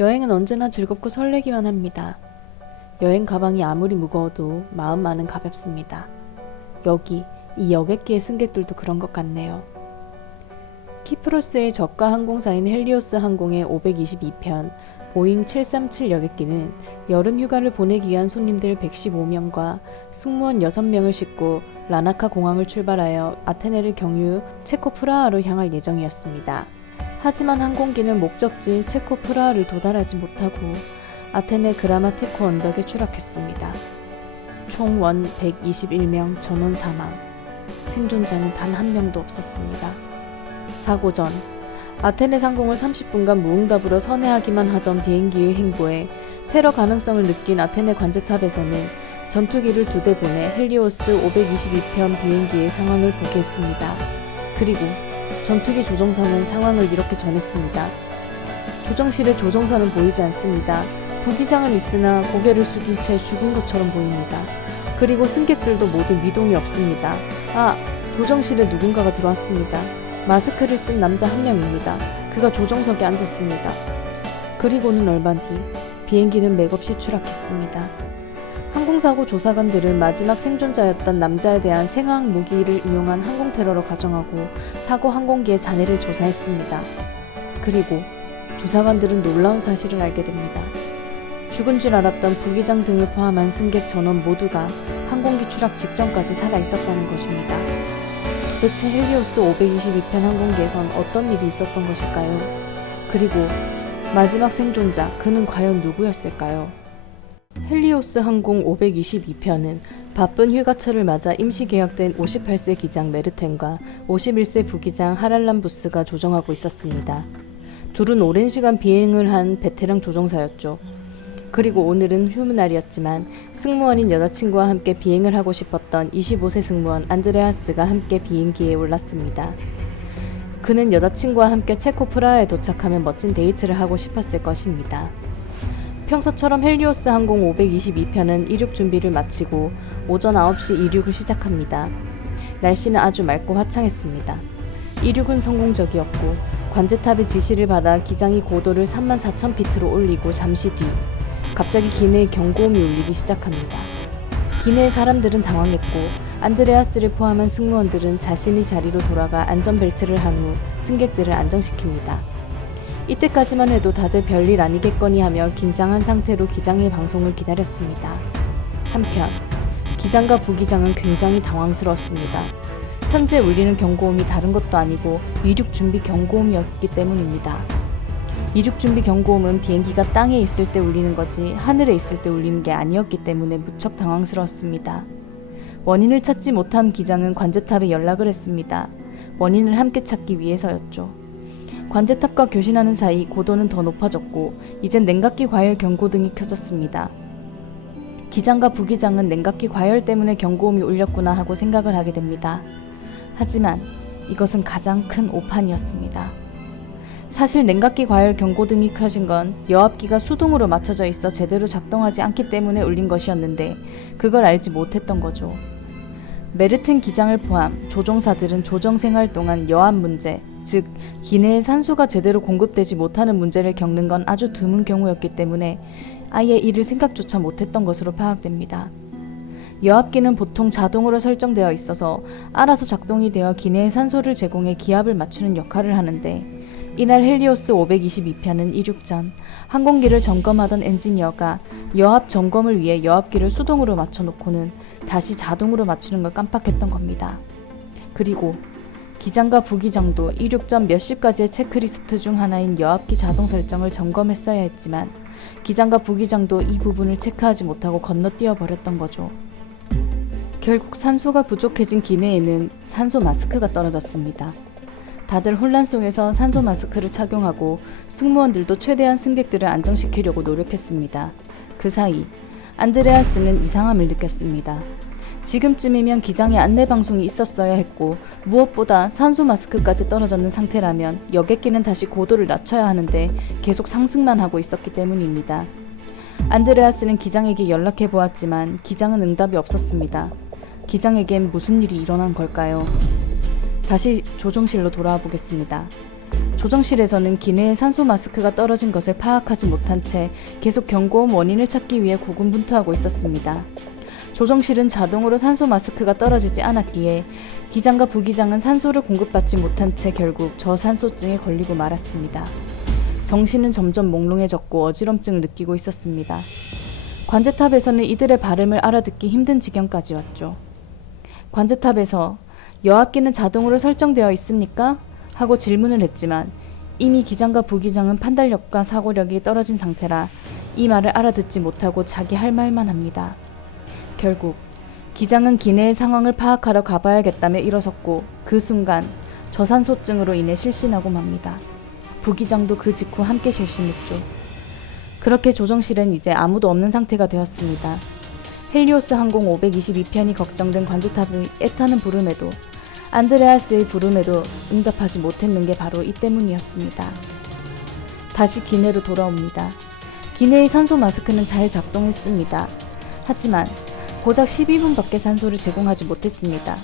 여행은 언제나 즐겁고 설레기만 합니다. 여행 가방이 아무리 무거워도 마음만은 가볍습니다. 여기 이 여객기의 승객들도 그런 것 같네요. 키프로스의 저가 항공사인 헬리오스 항공의 522편 보잉 737 여객기는 여름 휴가를 보내기 위한 손님들 115명과 승무원 6명을 싣고 라나카 공항을 출발하여 아테네를 경유 체코 프라하로 향할 예정이었습니다. 하지만 항공기는 목적지인 체코 프라하를 도달하지 못하고 아테네 그라마티코 언덕에 추락했습니다. 총 원 121명, 전원 사망. 생존자는 단 한 명도 없었습니다. 사고 전 아테네 상공을 30분간 무응답으로 선회하기만 하던 비행기의 행보에 테러 가능성을 느낀 아테네 관제탑에서는 전투기를 2대 보내 헬리오스 522편 비행기의 상황을 보고했습니다. 그리고 전투기 조종사는 상황을 이렇게 전했습니다. 조정실의 조종사는 보이지 않습니다. 부기장은 있으나 고개를 숙인 채 죽은 것처럼 보입니다. 그리고 승객들도 모두 미동이 없습니다. 조정실에 누군가가 들어왔습니다. 마스크를 쓴 남자 한 명입니다. 그가 조종석에 앉았습니다. 그리고는 얼마 뒤 비행기는 맥없이 추락했습니다. 항공사고 조사관들은 마지막 생존자였던 남자에 대한 생화학 무기를 이용한 항공 테러로 가정하고 사고 항공기의 잔해를 조사했습니다. 그리고 조사관들은 놀라운 사실을 알게 됩니다. 죽은 줄 알았던 부기장 등을 포함한 승객 전원 모두가 항공기 추락 직전까지 살아있었다는 것입니다. 도대체 헬리오스 522편 항공기에선 어떤 일이 있었던 것일까요? 그리고 마지막 생존자, 그는 과연 누구였을까요? 헬리오스 항공 522편은 바쁜 휴가철을 맞아 임시 계약된 58세 기장 메르텐과 51세 부기장 하랄람부스가 조종하고 있었습니다. 둘은 오랜 시간 비행을 한 베테랑 조종사였죠. 그리고 오늘은 휴무날이었지만 승무원인 여자친구와 함께 비행을 하고 싶었던 25세 승무원 안드레아스가 함께 비행기에 올랐습니다. 그는 여자친구와 함께 체코 프라하에 도착하면 멋진 데이트를 하고 싶었을 것입니다. 평소처럼 헬리오스 항공 522편은 이륙 준비를 마치고 오전 9시 이륙을 시작합니다. 날씨는 아주 맑고 화창했습니다. 이륙은 성공적이었고 관제탑의 지시를 받아 기장이 고도를 34,000피트로 올리고 잠시 뒤 갑자기 기내에 경고음이 울리기 시작합니다. 기내의 사람들은 당황했고 안드레아스를 포함한 승무원들은 자신의 자리로 돌아가 안전벨트를 한 후 승객들을 안정시킵니다. 이때까지만 해도 다들 별일 아니겠거니 하며 긴장한 상태로 기장의 방송을 기다렸습니다. 한편 기장과 부기장은 굉장히 당황스러웠습니다. 현재 울리는 경고음이 다른 것도 아니고 이륙 준비 경고음이었기 때문입니다. 이륙 준비 경고음은 비행기가 땅에 있을 때 울리는 거지 하늘에 있을 때 울리는 게 아니었기 때문에 무척 당황스러웠습니다. 원인을 찾지 못한 기장은 관제탑에 연락을 했습니다. 원인을 함께 찾기 위해서였죠. 관제탑과 교신하는 사이 고도는 더 높아졌고 이젠 냉각기 과열 경고등이 켜졌습니다. 기장과 부기장은 냉각기 과열 때문에 경고음이 울렸구나 하고 생각을 하게 됩니다. 하지만 이것은 가장 큰 오판이었습니다. 사실 냉각기 과열 경고등이 켜진 건 여압기가 수동으로 맞춰져 있어 제대로 작동하지 않기 때문에 울린 것이었는데 그걸 알지 못했던 거죠. 메르텐 기장을 포함 조종사들은 조정 생활 동안 여압 문제, 즉 기내에 산소가 제대로 공급되지 못하는 문제를 겪는 건 아주 드문 경우였기 때문에 아예 이를 생각조차 못했던 것으로 파악됩니다. 여압기는 보통 자동으로 설정되어 있어서 알아서 작동이 되어 기내에 산소를 제공해 기압을 맞추는 역할을 하는데 이날 헬리오스 522편은 이륙 전 항공기를 점검하던 엔지니어가 여압 점검을 위해 여압기를 수동으로 맞춰놓고는 다시 자동으로 맞추는 걸 깜빡했던 겁니다. 그리고 기장과 부기장도 이륙 전 몇 시까지의 체크리스트 중 하나인 여압기 자동 설정을 점검했어야 했지만 기장과 부기장도 이 부분을 체크하지 못하고 건너뛰어 버렸던 거죠. 결국 산소가 부족해진 기내에는 산소 마스크가 떨어졌습니다. 다들 혼란 속에서 산소 마스크를 착용하고 승무원들도 최대한 승객들을 안정시키려고 노력했습니다. 그 사이 안드레아스는 이상함을 느꼈습니다. 지금쯤이면 기장에 안내방송이 있었어야 했고 무엇보다 산소 마스크까지 떨어졌는 상태라면 여객기는 다시 고도를 낮춰야 하는데 계속 상승만 하고 있었기 때문입니다. 안드레아스는 기장에게 연락해 보았지만 기장은 응답이 없었습니다. 기장에겐 무슨 일이 일어난 걸까요? 다시 조종실로 돌아와 보겠습니다. 조정실에서는 기내에 산소 마스크가 떨어진 것을 파악하지 못한 채 계속 경고음 원인을 찾기 위해 고군분투하고 있었습니다. 조정실은 자동으로 산소 마스크가 떨어지지 않았기에 기장과 부기장은 산소를 공급받지 못한 채 결국 저산소증에 걸리고 말았습니다. 정신은 점점 몽롱해졌고 어지럼증을 느끼고 있었습니다. 관제탑에서는 이들의 발음을 알아듣기 힘든 지경까지 왔죠. 관제탑에서 여압기는 자동으로 설정되어 있습니까? 하고 질문을 했지만 이미 기장과 부기장은 판단력과 사고력이 떨어진 상태라 이 말을 알아듣지 못하고 자기 할 말만 합니다. 결국 기장은 기내의 상황을 파악하러 가봐야겠다며 일어섰고 그 순간 저산소증으로 인해 실신하고 맙니다. 부기장도 그 직후 함께 실신했죠. 그렇게 조정실은 이제 아무도 없는 상태가 되었습니다. 헬리오스 항공 522편이 걱정된 관제탑의 애타는 부름에도 안드레아스의 부름에도 응답하지 못했는 게 바로 이 때문이었습니다. 다시 기내로 돌아옵니다. 기내의 산소 마스크는 잘 작동했습니다. 하지만 고작 12분밖에 산소를 제공하지 못했습니다.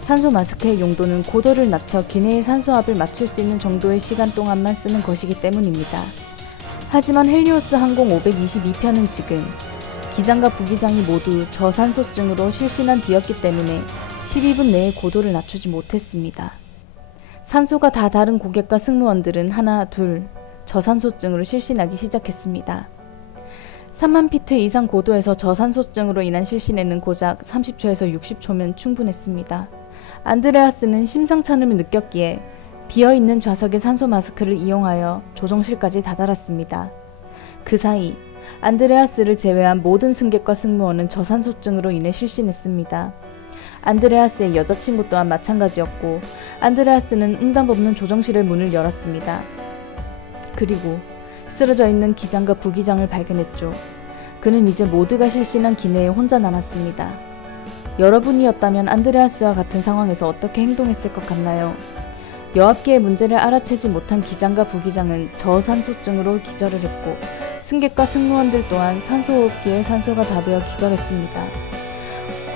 산소 마스크의 용도는 고도를 낮춰 기내의 산소압을 맞출 수 있는 정도의 시간 동안만 쓰는 것이기 때문입니다. 하지만 헬리오스 항공 522편은 지금 기장과 부기장이 모두 저산소증으로 실신한 뒤였기 때문에 12분 내에 고도를 낮추지 못했습니다. 산소가 다 다른 고객과 승무원들은 하나, 둘 저산소증으로 실신하기 시작했습니다. 3만 피트 이상 고도에서 저산소증으로 인한 실신에는 고작 30초에서 60초면 충분했습니다. 안드레아스는 심상찮음을 느꼈기에 비어있는 좌석의 산소 마스크를 이용하여 조정실까지 다다랐습니다. 그 사이 안드레아스를 제외한 모든 승객과 승무원은 저산소증으로 인해 실신했습니다. 안드레아스의 여자친구 또한 마찬가지였고 안드레아스는 응답 없는 조정실의 문을 열었습니다. 그리고 쓰러져 있는 기장과 부기장을 발견했죠. 그는 이제 모두가 실신한 기내에 혼자 남았습니다. 여러분이었다면 안드레아스와 같은 상황에서 어떻게 행동했을 것 같나요? 여압기의 문제를 알아채지 못한 기장과 부기장은 저산소증으로 기절을 했고 승객과 승무원들 또한 산소호흡기에 산소가 다 되어 기절했습니다.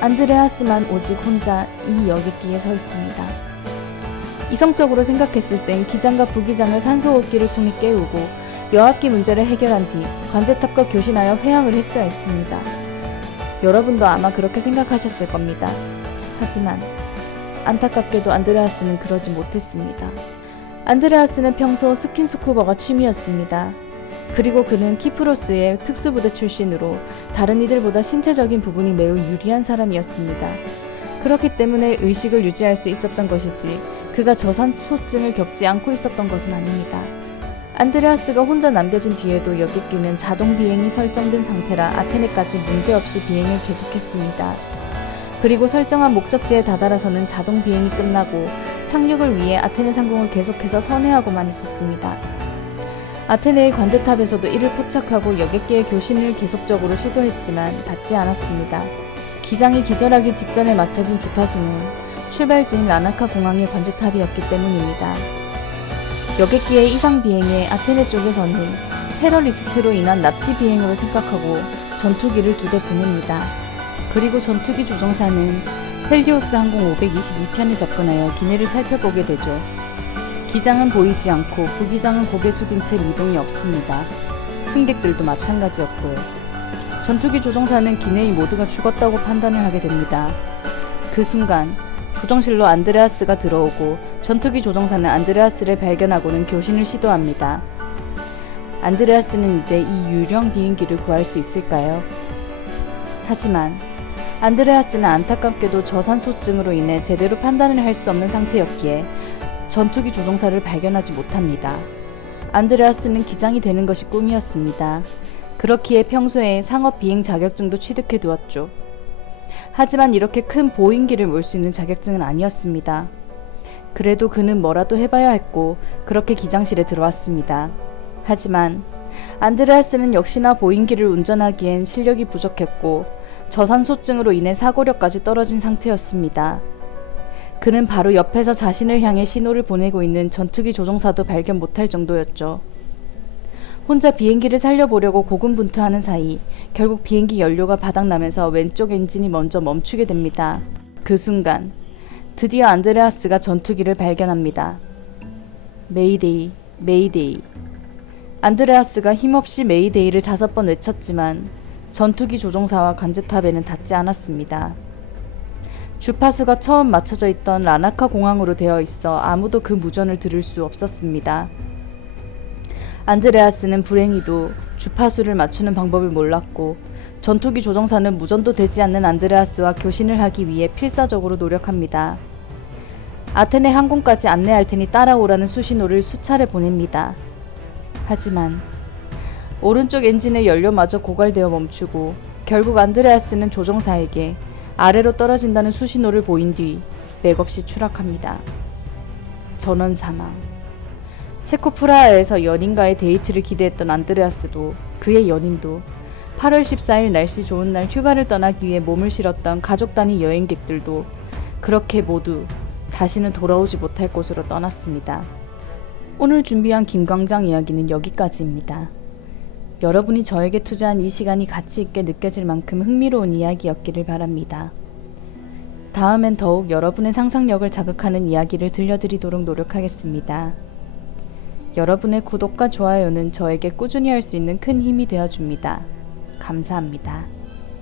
안드레아스만 오직 혼자 이 여객기에 서 있습니다. 이성적으로 생각했을 땐 기장과 부기장을 산소호흡기를 통해 깨우고 여압기 문제를 해결한 뒤 관제탑과 교신하여 회항을 했어야 했습니다. 여러분도 아마 그렇게 생각하셨을 겁니다. 하지만 안타깝게도 안드레아스는 그러지 못했습니다. 안드레아스는 평소 스킨스쿠버가 취미였습니다. 그리고 그는 키프로스의 특수부대 출신으로 다른 이들보다 신체적인 부분이 매우 유리한 사람이었습니다. 그렇기 때문에 의식을 유지할 수 있었던 것이지 그가 저산소증을 겪지 않고 있었던 것은 아닙니다. 안드레아스가 혼자 남겨진 뒤에도 여객기는 자동 비행이 설정된 상태라 아테네까지 문제없이 비행을 계속했습니다. 그리고 설정한 목적지에 다다라서는 자동 비행이 끝나고 착륙을 위해 아테네 상공을 계속해서 선회하고만 있었습니다. 아테네의 관제탑에서도 이를 포착하고 여객기의 교신을 계속적으로 시도했지만 닿지 않았습니다. 기장이 기절하기 직전에 맞춰진 주파수는 출발지인 라나카 공항의 관제탑이었기 때문입니다. 여객기의 이상 비행에 아테네 쪽에서는 테러리스트로 인한 납치 비행으로 생각하고 전투기를 2대 보냅니다. 그리고 전투기 조종사는 헬리오스 항공 522편에 접근하여 기내를 살펴보게 되죠. 기장은 보이지 않고 부기장은 고개 숙인 채 미동이 없습니다. 승객들도 마찬가지였고요. 전투기 조종사는 기내의 모두가 죽었다고 판단을 하게 됩니다. 그 순간 조정실로 안드레아스가 들어오고 전투기 조종사는 안드레아스를 발견하고는 교신을 시도합니다. 안드레아스는 이제 이 유령 비행기를 구할 수 있을까요? 하지만 안드레아스는 안타깝게도 저산소증으로 인해 제대로 판단을 할 수 없는 상태였기에 전투기 조종사를 발견하지 못합니다. 안드레아스는 기장이 되는 것이 꿈이었습니다. 그렇기에 평소에 상업 비행 자격증도 취득해 두었죠. 하지만 이렇게 큰 보잉기를 몰 수 있는 자격증은 아니었습니다. 그래도 그는 뭐라도 해봐야 했고 그렇게 기장실에 들어왔습니다. 하지만 안드레아스는 역시나 보잉기를 운전하기엔 실력이 부족했고 저산소증으로 인해 사고력까지 떨어진 상태였습니다. 그는 바로 옆에서 자신을 향해 신호를 보내고 있는 전투기 조종사도 발견 못할 정도였죠. 혼자 비행기를 살려보려고 고군분투하는 사이 결국 비행기 연료가 바닥나면서 왼쪽 엔진이 먼저 멈추게 됩니다. 그 순간 드디어 안드레아스가 전투기를 발견합니다. 메이데이, 메이데이. 안드레아스가 힘없이 메이데이를 5번 외쳤지만 전투기 조종사와 관제탑에는 닿지 않았습니다. 주파수가 처음 맞춰져 있던 라나카 공항으로 되어 있어 아무도 그 무전을 들을 수 없었습니다. 안드레아스는 불행히도 주파수를 맞추는 방법을 몰랐고 전투기 조종사는 무전도 되지 않는 안드레아스와 교신을 하기 위해 필사적으로 노력합니다. 아테네 항공까지 안내할 테니 따라오라는 수신호를 수차례 보냅니다. 하지만 오른쪽 엔진의 연료마저 고갈되어 멈추고 결국 안드레아스는 조종사에게 아래로 떨어진다는 수신호를 보인 뒤 맥없이 추락합니다. 전원 사망. 체코 프라하에서 연인과의 데이트를 기대했던 안드레아스도 그의 연인도 8월 14일 날씨 좋은 날 휴가를 떠나기 위해 몸을 실었던 가족 단위 여행객들도 그렇게 모두 다시는 돌아오지 못할 곳으로 떠났습니다. 오늘 준비한 김광장 이야기는 여기까지입니다. 여러분이 저에게 투자한 이 시간이 가치 있게 느껴질 만큼 흥미로운 이야기였기를 바랍니다. 다음엔 더욱 여러분의 상상력을 자극하는 이야기를 들려드리도록 노력하겠습니다. 여러분의 구독과 좋아요는 저에게 꾸준히 할 수 있는 큰 힘이 되어줍니다. 감사합니다.